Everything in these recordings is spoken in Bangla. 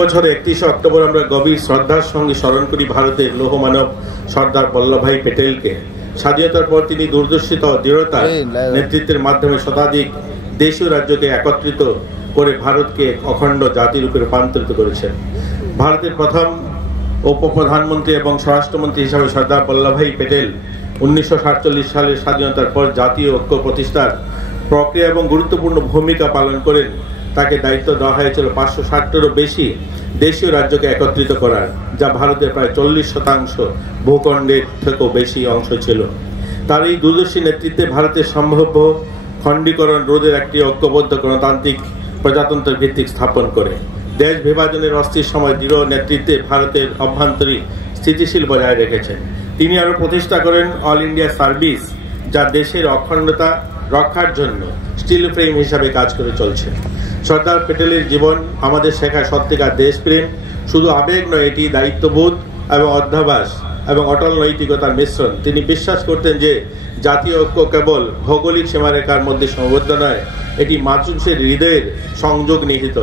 বছরে 31 অক্টোবর আমরা গভীর শ্রদ্ধার সঙ্গে স্মরণ করি ভারতের লৌহমানব সর্দার বল্লভভাই প্যাটেলকে। স্বাধীনতার পর তিনি দূরদর্শিতা ও দৃঢ়তার নেতৃত্বের মাধ্যমে শতাধিক দেশীয় রাজ্যকে একত্রিত করে ভারতকে অখণ্ড জাতিরূপে রূপান্তরিত করেছেন। ভারতের প্রথম উপপ্রধানমন্ত্রী এবং স্বরাষ্ট্রমন্ত্রী হিসাবে সর্দার বল্লভভাই প্যাটেল 1947 সালের স্বাধীনতার পর জাতীয় ঐক্য প্রতিষ্ঠার প্রক্রিয়া এবং গুরুত্বপূর্ণ ভূমিকা পালন করেন। তাকে দায়িত্ব দেওয়া হয়েছিল 560টিরও বেশি দেশীয় রাজ্যকে একত্রিত করার, যা ভারতের প্রায় 40% ভূখণ্ডের থেকেও বেশি অংশ ছিল। তার এই দূরদর্শী নেতৃত্বে ভারতের সম্ভাব্য খণ্ডীকরণ রোধের একটি ঐক্যবদ্ধ গণতান্ত্রিক প্রজাতন্ত্রের ভিত্তিক স্থাপন করে দেশ বিভাজনের অস্থির সময় দৃঢ় নেতৃত্বে ভারতের অভ্যন্তরীণ স্থিতিশীল বজায় রেখেছেন। তিনি আরও প্রতিষ্ঠা করেন অল ইন্ডিয়া সার্ভিস, যা দেশের অখণ্ডতা রক্ষার জন্য স্টিল ফ্রেম হিসাবে কাজ করে চলছে। সর্দার প্যাটেলের জীবন আমাদের শেখায় সত্যিকার দেশপ্রেম শুধু আবেগ নয়, এটি দায়িত্ববোধ এবং অধ্যাবাস এবং অটল নৈতিকতার মিশ্রণ। তিনি বিশ্বাস করতেন যে জাতীয় ঐক্য কেবল ভৌগোলিক সীমারেখার মধ্যে সীমাবদ্ধ নয়, এটি মানুষের হৃদয়ের সংযোগ নিহিত।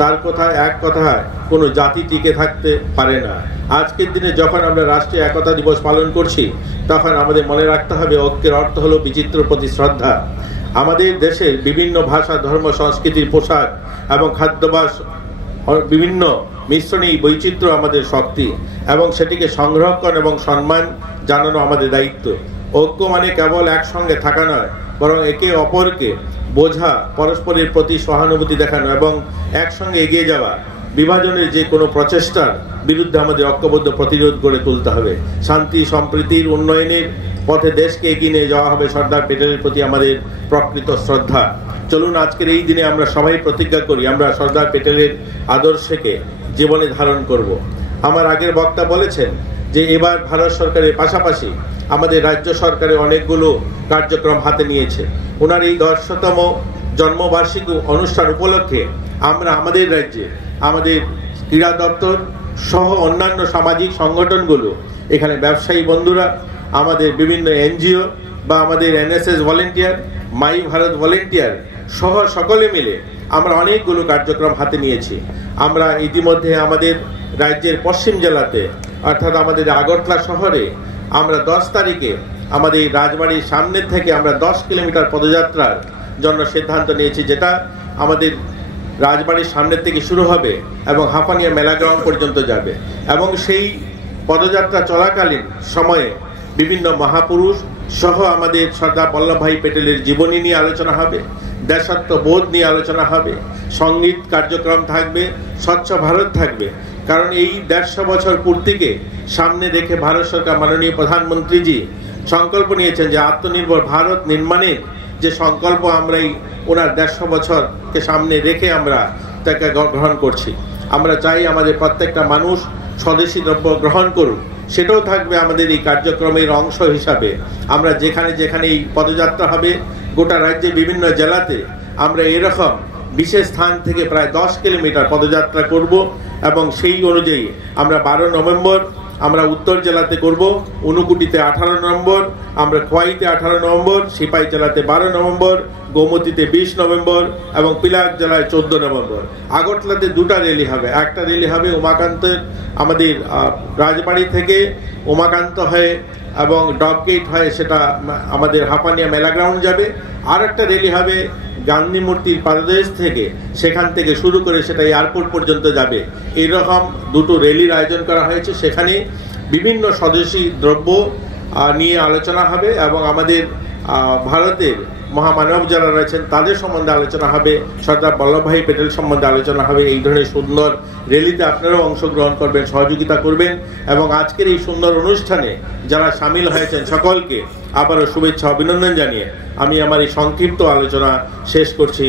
তার এক কথায় কোনো জাতি টিকে থাকতে পারে না। আজকের দিনে যখন আমরা রাষ্ট্রীয় একতা দিবস পালন করছি, তখন আমাদের মনে রাখতে হবে ঐক্যের অর্থ হলো বিচিত্রের প্রতি শ্রদ্ধা। আমাদের দেশের বিভিন্ন ভাষা, ধর্ম, সংস্কৃতির পোশাক এবং খাদ্যাভ্যাস বিভিন্ন মিশ্রণেই বৈচিত্র্য আমাদের শক্তি এবং সেটিকে সংরক্ষণ এবং সম্মান জানানো আমাদের দায়িত্ব। ঐক্য মানে কেবল একসঙ্গে থাকা নয়, বরং একে অপরকে বোঝা, পরস্পরের প্রতি সহানুভূতি দেখানো এবং একসঙ্গে এগিয়ে যাওয়া। বিভাজনের যে কোনো প্রচেষ্টার বিরুদ্ধে আমাদের ঐক্যবদ্ধ প্রতিরোধ গড়ে তুলতে হবে। শান্তি, সম্প্রীতির, উন্নয়নের পথে দেশকে এগিয়ে নিয়ে যাওয়া হবে সর্দার প্যাটেলের প্রতি আমাদের প্রকৃত শ্রদ্ধা। চলুন আজকের এই দিনে আমরা সবাই প্রতিজ্ঞা করি, আমরা সর্দার প্যাটেলের আদর্শকে জীবনে ধারণ করব। আমার আগের বক্তা বলেছেন যে এবার ভারত সরকারের পাশাপাশি আমাদের রাজ্য সরকারের অনেকগুলো কার্যক্রম হাতে নিয়েছে। ওনার এই 100তম জন্মবার্ষিকী অনুষ্ঠান উপলক্ষে আমরা আমাদের রাজ্যে আমাদের ক্রীড়া দপ্তর সহ অন্যান্য সামাজিক সংগঠনগুলো, এখানে ব্যবসায়ী বন্ধুরা, আমাদের বিভিন্ন এনজিও বা আমাদের NSS ভলেন্টিয়ার, মাই ভারত ভলেন্টিয়ার সহ সকলে মিলে আমরা অনেকগুলো কার্যক্রম হাতে নিয়েছি। আমরা ইতিমধ্যে আমাদের রাজ্যের পশ্চিম জেলাতে অর্থাৎ আমাদের আগরতলা শহরে আমরা 10 তারিখে আমাদের রাজবাড়ির সামনের থেকে আমরা 10 কিলোমিটার পদযাত্রার জন্য সিদ্ধান্ত নিয়েছি, যেটা আমাদের রাজবাড়ির সামনের থেকে শুরু হবে এবং হাঁপানিয়া মেলা গ্রাউন্ড পর্যন্ত যাবে। এবং সেই পদযাত্রা চলাকালীন সময়ে বিভিন্ন মহাপুরুষ সহ আমাদের সর্দার বল্লভভাই প্যাটেলের জীবনী নিয়ে আলোচনা হবে, দেশাত্মবোধ নিয়ে আলোচনা হবে, সঙ্গীত কার্যক্রম থাকবে, স্বচ্ছ ভারত থাকবে। কারণ এই 150 বছর পূর্তিকে সামনে রেখে ভারত সরকার মাননীয় প্রধানমন্ত্রীজি সংকল্প নিয়েছেন যে আত্মনির্ভর ভারত নির্মাণের যে সংকল্প আমরা এই ওনার 150 বছরকে সামনে রেখে আমরা তাকে গ্রহণ করছি। আমরা চাই আমাদের প্রত্যেকটা মানুষ স্বদেশী দ্রব্য গ্রহণ করুক, সেটাও থাকবে আমাদের এই কার্যক্রমের অংশ হিসাবে। আমরা যেখানে যেখানে এই পদযাত্রা হবে গোটা রাজ্যে বিভিন্ন জেলাতে আমরা এরকম বিশেষ স্থান থেকে প্রায় 10 কিলোমিটার পদযাত্রা করব এবং সেই অনুযায়ী আমরা 12 নভেম্বর আমরা উত্তর জেলাতে করব, ঊনকোটিতে 18 নভেম্বর, আমরা খোয়াইতে 18 নভেম্বর, সিপাই জেলাতে 12 নভেম্বর, গোমতীতে 20 নভেম্বর এবং পিলাক জেলায় 14 নভেম্বর। আগরতলাতে 2টা র্যালি হবে। একটা র্যালি হবে উমাকান্তের আমাদের রাজবাড়ি থেকে উমাকান্ত হয়ে এবং ডবগেট হয়ে সেটা আমাদের হাঁপানিয়া মেলা গ্রাউন্ড যাবে। আর একটা র্যালি হবে গান্ধী মূর্তির পাদদেশ থেকে, সেখান থেকে শুরু করে সেটা এয়ারপোর্ট পর্যন্ত যাবে। এইরকম 2টো র্যালির আয়োজন করা হয়েছে। সেখানে বিভিন্ন স্বদেশী দ্রব্য নিয়ে আলোচনা হবে এবং আমাদের ভারতের মহামানব যারা রয়েছেন তাদের সম্বন্ধে আলোচনা হবে, সর্দার বল্লভভাই প্যাটেল সম্বন্ধে আলোচনা হবে। এই ধরনের সুন্দর র্যালিতে আপনারাও অংশগ্রহণ করবেন, সহযোগিতা করবেন এবং আজকের এই সুন্দর অনুষ্ঠানে যারা সামিল হয়েছেন সকলকে আবারও শুভেচ্ছা অভিনন্দন জানিয়ে আমি আমার এই সংক্ষিপ্ত আলোচনা শেষ করছি।